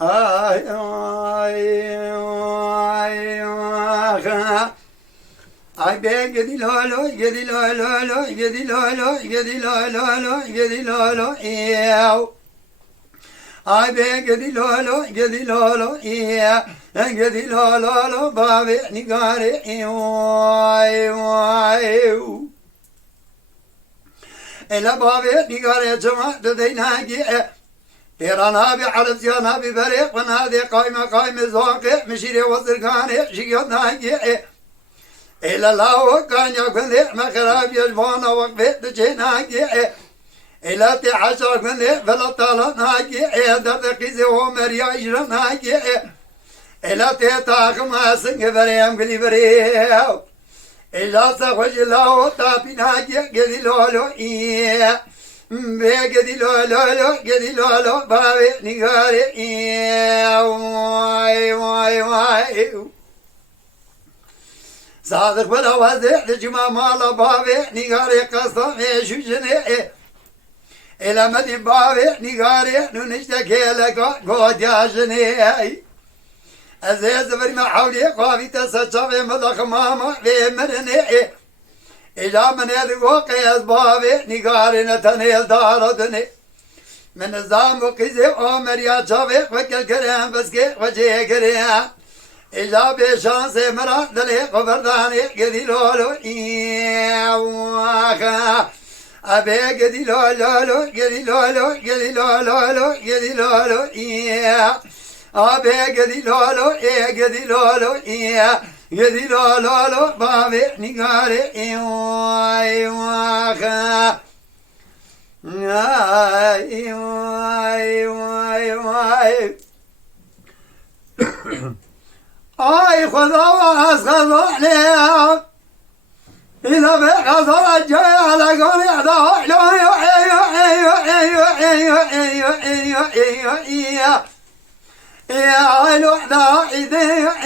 Ay ay ay ay. Ay be gidi lolo gidi lolo gidi lolo gidi lolo gidi lolo ew. Ay be gidi lolo gidi lolo ew. Gidi lolo babe nigare ew ew. Ela babe nigare cuma de nagi. تيرانا بعرض يانا ببريق ونادي قايمة قايمة زواقع مشيري وزرقاني شقيوت ناجي إلا لا كان يكون ذي مخراب يجبونا وقفت تجي ناجي إلا تعشر كن ذي فلا طالة ناجي درد قيزي ومريا يجرى ناجي إلا تيتاق ما سنق بريم قلي بريو إلا سخوش الله تابي ناجي قلي لولو إيه Gedi lolo, gedi lolo, babe nigare, vay. Sadık bana vazde, cuma mala babe nigare kastam şücene. Elemedi babe nigare, nun işte kele godyaşene. Aziz verme havli, kavite saça ve madakmama ve merene. إذا من يدقوق يزبابي نقارنا تنيل داردني من الزام وقيزي عمر يا شافي وكل كريم بسكي وجيه كريم إذا بيشان سمرا دلي قبرداني قدي لولو إيواخا أبي قدي لولو قدي لولو قدي لولو قدي لولو إيواخا أبي قدي لولو قدي لولو إيواخا Gedi lolo babe nigare ewaga ay خدا خدا عليك إذا بخزر الجاي على قولي يا الوحدة إذا يا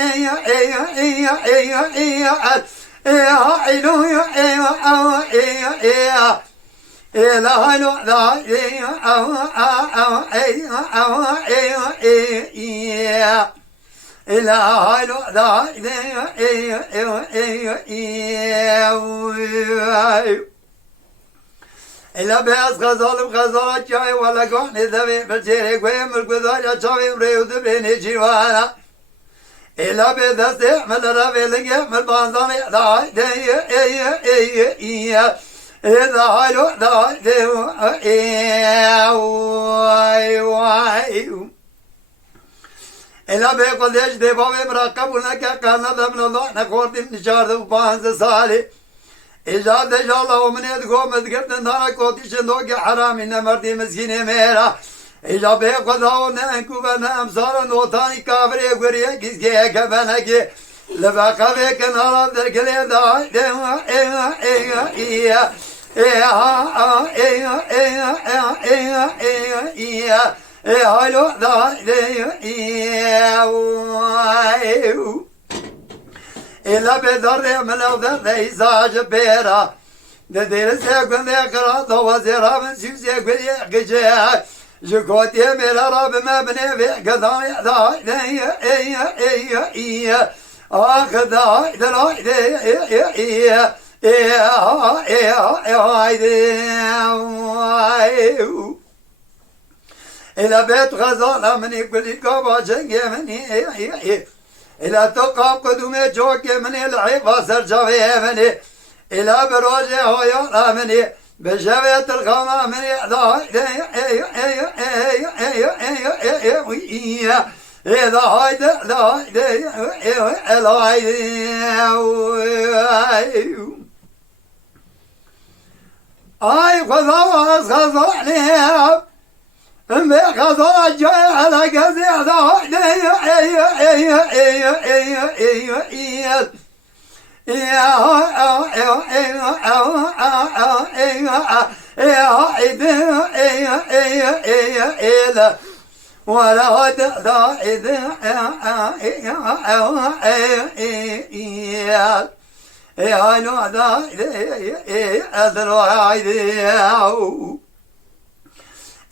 إلا بياس غزال غزال جاي ولا قون ذبي بجري قويم القذار جاي مريود بيني جيوانا إلا بيدست من ربي لقي من بانزاني لا إذا هلو لا إلا بيقول ليش دي بابي مراقب ونكا كان ذا من الله نقول دي نشارد وبانز صالي إذا دجال ومن يدقو مذكرت نارا كوتي شندوك حرامي نمردي مسكيني ميرا إذا بيقضى ونانكو بنا أمسارا نوتاني كافري قرية كيسكي كبنكي لبقى بيك نارا دركلي دا إلا بدر من أودر إيزاج بيرا ندير سيكون ذكرى وزيرا من سيسي قلي قجاج جكوتي ميلا رب ما بني في قضايا آخذا إلى بيت غزالة من يقول قابا جنجي مني إلى تقام قدومي جوكي مني العيب سرجوي مني إلى بروجي هويا مني بجوية الغامة مني إذا هايد أي خذوا عليها أمي خذوا جاي على قزي ولا تدع إذا يا نودا أذرع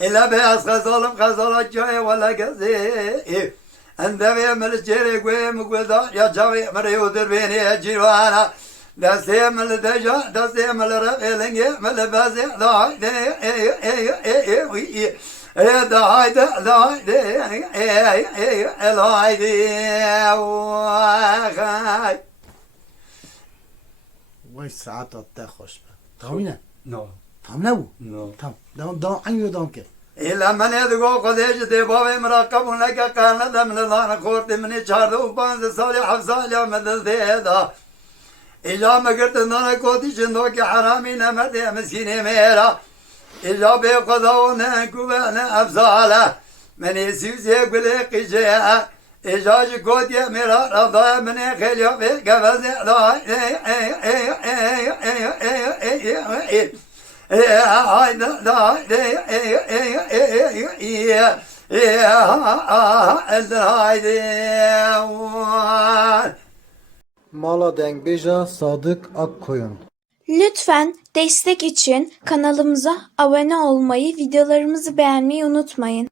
إلا بياس خزالم خزالات جاي ولا كذي اندوي مل جري قوي مقودا يا جاوي مريو دربيني جيوانا دستي مل دجا دستي مل رفيلنجي مل بازي داي دي داي داي دي داي وای ساعت تا خوش به تامینه نو تام نبو نو تام دام عیو دام که إلا من يدقو قديش دي بابي مراقب ونكا كان دا من الله خورتي مني شارد وبانز صالح حفصالي ومدل ديدا إجا ما قلت نانا كوتي شندوكي حرامي نمدي مسكيني ميرا إجا بقضاونا كوبانا أفصالا من يسيوزي قلقي جاء إجا جكوتي ميرا رضا مني خليو بقفزي Mala Dengbej'a Sadık Akkoyun. Lütfen destek için kanalımıza abone olmayı, videolarımızı beğenmeyi unutmayın.